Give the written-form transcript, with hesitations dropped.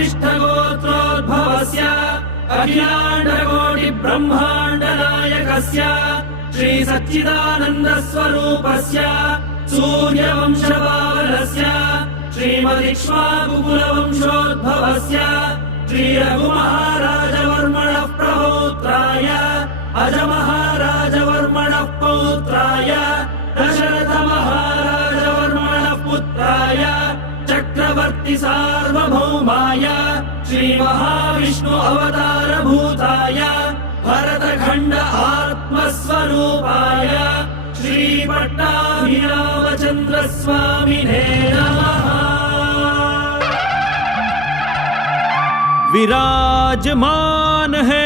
वसिष्ठगोत्रोद्भवस्य अखिलाण्डकोटिब्रह्माण्डनायकस्य श्री सच्चिदानन्दस्वरूपस्य सूर्यवंशपावनस्य श्रीमदिक्ष्वाकुकुलवंशोद्भवस्य श्री रघुमहाराजवर्मणः प्रपौत्राय अजमहाराजवर्मणः पौत्राय दशरथमहाराजवर्मणः पुत्राय चक्रवर्ति सार्वभौमाय श्री महाविष्णु अवतारभूताय भरतखण्ड आत्मस्वरूपाय श्री पट्टाभिरामचन्द्र स्वामिने नमः। विराजमान है